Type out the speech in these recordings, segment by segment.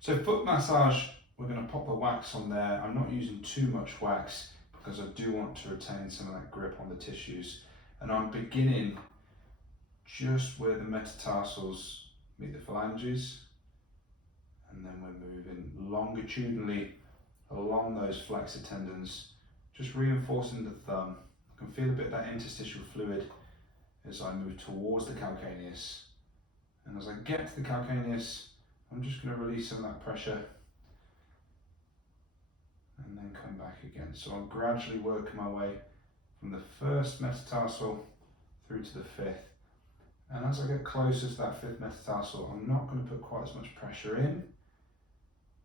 So foot massage, we're going to pop the wax on there. I'm not using too much wax because I do want to retain some of that grip on the tissues. And I'm beginning just where the metatarsals meet the phalanges, and then we're moving longitudinally along those flexor tendons, just reinforcing the thumb. I can feel a bit of that interstitial fluid as I move towards the calcaneus. And as I get to the calcaneus, I'm just going to release some of that pressure and then come back again. So I'm gradually working my way from the first metatarsal through to the fifth. And as I get closer to that fifth metatarsal, I'm not going to put quite as much pressure in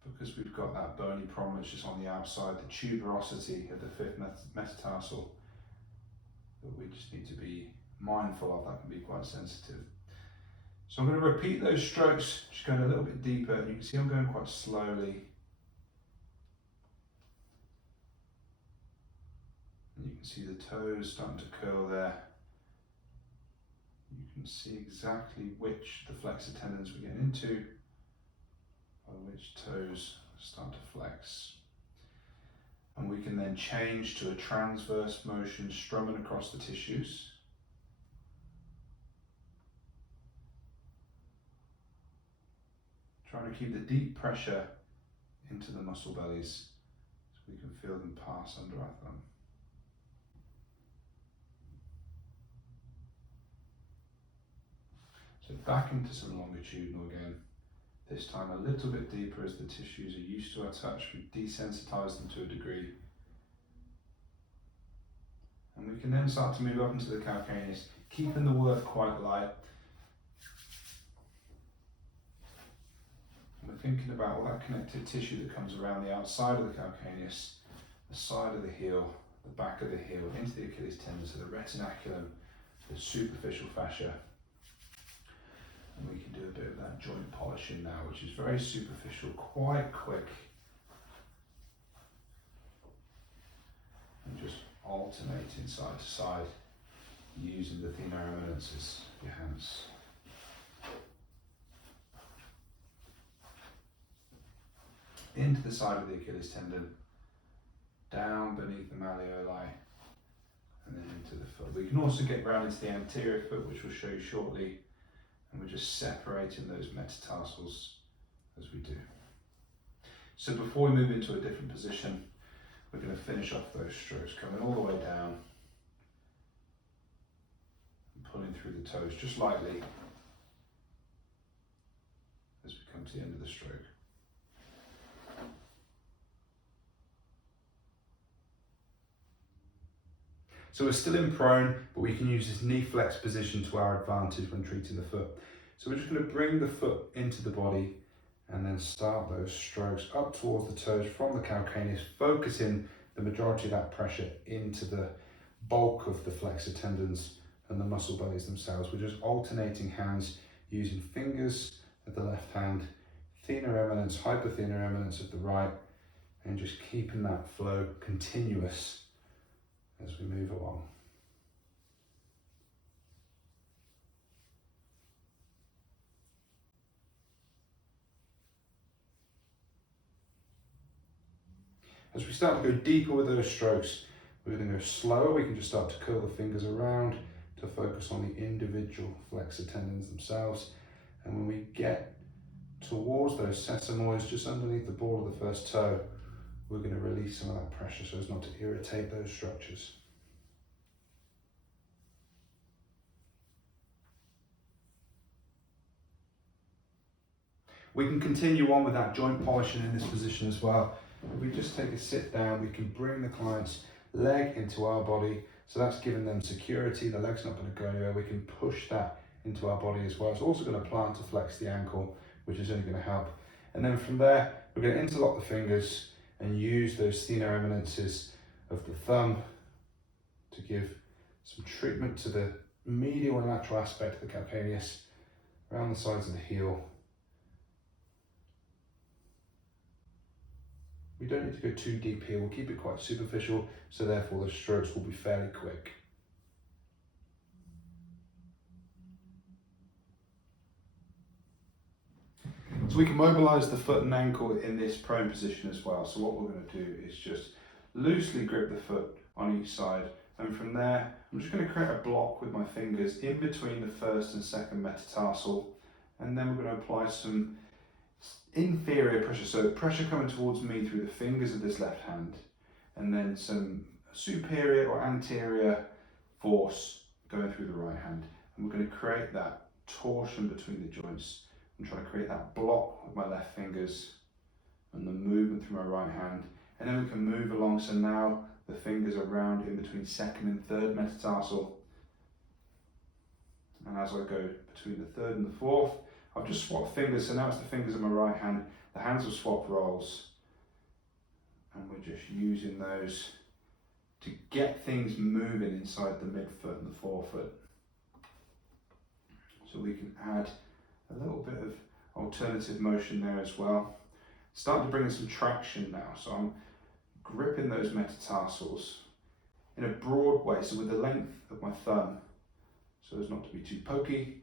because we've got that bony prominence just on the outside, the tuberosity of the fifth metatarsal that we just need to be mindful of. That can be quite sensitive. So I'm going to repeat those strokes, just going a little bit deeper. And you can see I'm going quite slowly. And you can see the toes starting to curl there. You can see exactly which the flexor tendons we're getting into, or which toes start to flex. And we can then change to a transverse motion, strumming across the tissues. Trying to keep the deep pressure into the muscle bellies so we can feel them pass under our thumb. So back into some longitudinal again. This time a little bit deeper as the tissues are used to our touch. We desensitize them to a degree. And we can then start to move up into the calcaneus, keeping the work quite light. And we're thinking about all that connective tissue that comes around the outside of the calcaneus, the side of the heel, the back of the heel, into the Achilles tendon, so the retinaculum, the superficial fascia. And we can do a bit of that joint polishing now, which is very superficial, quite quick. And just alternating side to side, using the thenar eminences of your hands. Into the side of the Achilles tendon, down beneath the malleoli, and then into the foot. We can also get round into the anterior foot, which we'll show you shortly. And we're just separating those metatarsals as we do. So before we move into a different position, we're going to finish off those strokes, coming all the way down and pulling through the toes just lightly as we come to the end of the stroke. So we're still in prone, but we can use this knee flex position to our advantage when treating the foot. So we're just going to bring the foot into the body and then start those strokes up towards the toes from the calcaneus, focusing the majority of that pressure into the bulk of the flexor tendons and the muscle bellies themselves. We're just alternating hands using fingers of the left hand, thenar eminence, hypothenar eminence of the right, and just keeping that flow continuous as we move along. As we start to go deeper with those strokes, we're going to go slower. We can just start to curl the fingers around to focus on the individual flexor tendons themselves. And when we get towards those sesamoids, just underneath the ball of the first toe, we're going to release some of that pressure so as not to irritate those structures. We can continue on with that joint polishing in this position as well. If we just take a sit down, we can bring the client's leg into our body. So that's giving them security. The leg's not going to go anywhere. We can push that into our body as well. It's also going to plant to flex the ankle, which is only going to help. And then from there, we're going to interlock the fingers and use those thenar eminences of the thumb to give some treatment to the medial and lateral aspect of the calcaneus, around the sides of the heel. We don't need to go too deep here, we'll keep it quite superficial, so therefore the strokes will be fairly quick. So we can mobilise the foot and ankle in this prone position as well. So what we're going to do is just loosely grip the foot on each side, and from there I'm just going to create a block with my fingers in between the first and second metatarsal, and then we're going to apply some inferior pressure, so pressure coming towards me through the fingers of this left hand, and then some superior or anterior force going through the right hand, and we're going to create that torsion between the joints. I'm trying to create that block with my left fingers and the movement through my right hand, and then we can move along. So now the fingers are round in between second and third metatarsal, and as I go between the third and the fourth, I've just swapped fingers. So now it's the fingers of my right hand, the hands have swapped roles, and we're just using those to get things moving inside the midfoot and the forefoot. So we can add a little bit of alternative motion there as well. Starting to bring in some traction now. So I'm gripping those metatarsals in a broad way, so with the length of my thumb, so as not to be too pokey.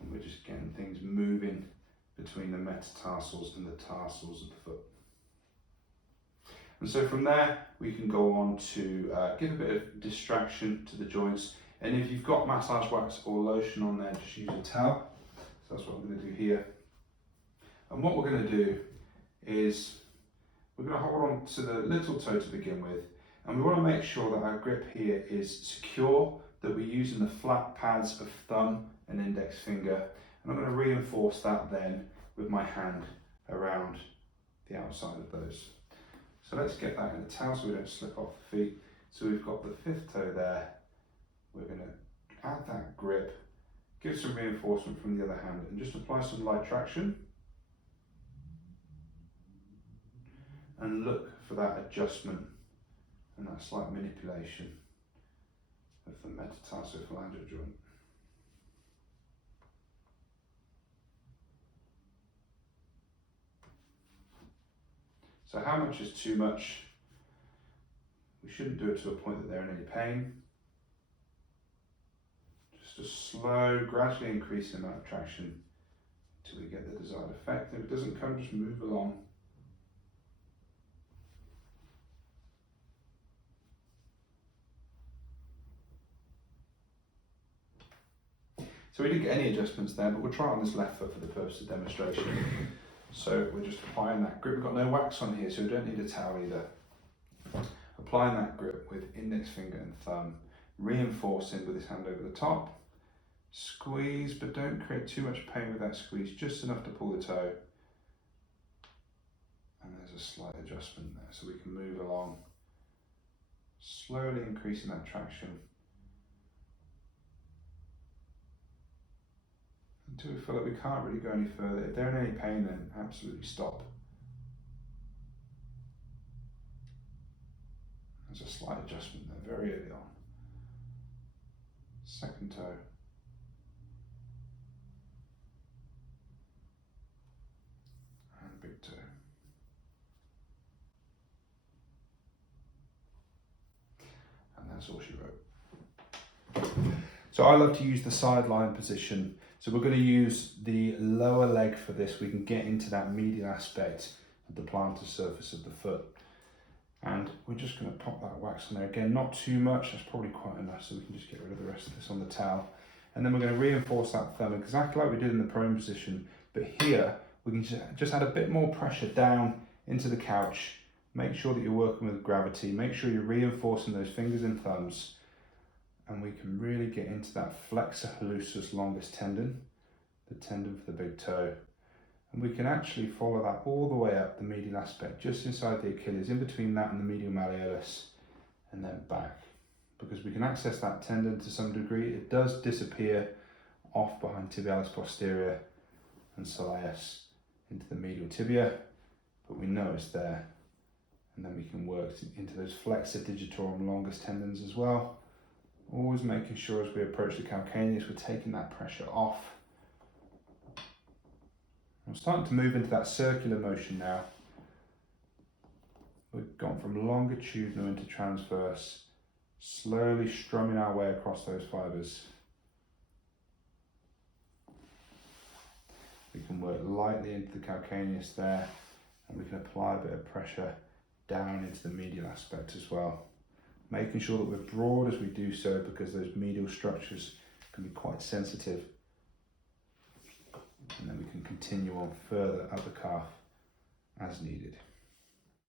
And we're just getting things moving between the metatarsals and the tarsals of the foot. And so from there, we can go on to give a bit of distraction to the joints. And if you've got massage wax or lotion on there, just use a towel. So that's what I'm going to do here. And what we're going to do is we're going to hold on to the little toe to begin with. And we want to make sure that our grip here is secure, that we're using the flat pads of thumb and index finger. And I'm going to reinforce that then with my hand around the outside of those. So let's get that in the towel so we don't slip off the feet. So we've got the fifth toe there. We're going to add that grip, give some reinforcement from the other hand, and just apply some light traction. And look for that adjustment and that slight manipulation of the metatarsophalangeal joint. So how much is too much? We shouldn't do it to a point that they're in any pain. Just a slow, gradually increasing amount of traction until we get the desired effect. If it doesn't come, just move along. So we didn't get any adjustments there, but we'll try it on this left foot for the purpose of demonstration. So we're just applying that grip. We've got no wax on here, so we don't need a towel either. Applying that grip with index finger and thumb, reinforcing with his hand over the top. Squeeze, but don't create too much pain with that squeeze, just enough to pull the toe. And there's a slight adjustment there, so we can move along, slowly increasing that traction until we feel like we can't really go any further. If they're in any pain, then absolutely stop. There's a slight adjustment there very early on. Second toe. And big toe. And that's all she wrote. So I love to use the sideline position. So we're going to use the lower leg for this. We can get into that medial aspect of the plantar surface of the foot. And we're just going to pop that wax on there. Again, not too much, that's probably quite enough, so we can just get rid of the rest of this on the towel. And then we're going to reinforce that thumb exactly like we did in the prone position. But here, we can just add a bit more pressure down into the couch. Make sure that you're working with gravity. Make sure you're reinforcing those fingers and thumbs. And we can really get into that flexor hallucis longus tendon, the tendon for the big toe. And we can actually follow that all the way up the medial aspect, just inside the Achilles, in between that and the medial malleolus, and then back. Because we can access that tendon to some degree. It does disappear off behind tibialis posterior and soleus into the medial tibia, but we know it's there. And then we can work into those flexor digitorum longus tendons as well. Always making sure as we approach the calcaneus, we're taking that pressure off. I'm starting to move into that circular motion now. We've gone from longitudinal into transverse, slowly strumming our way across those fibers. lightly into the calcaneus there, and we can apply a bit of pressure down into the medial aspect as well. Making sure that we're broad as we do so, because those medial structures can be quite sensitive. And then we can continue on further up the calf as needed.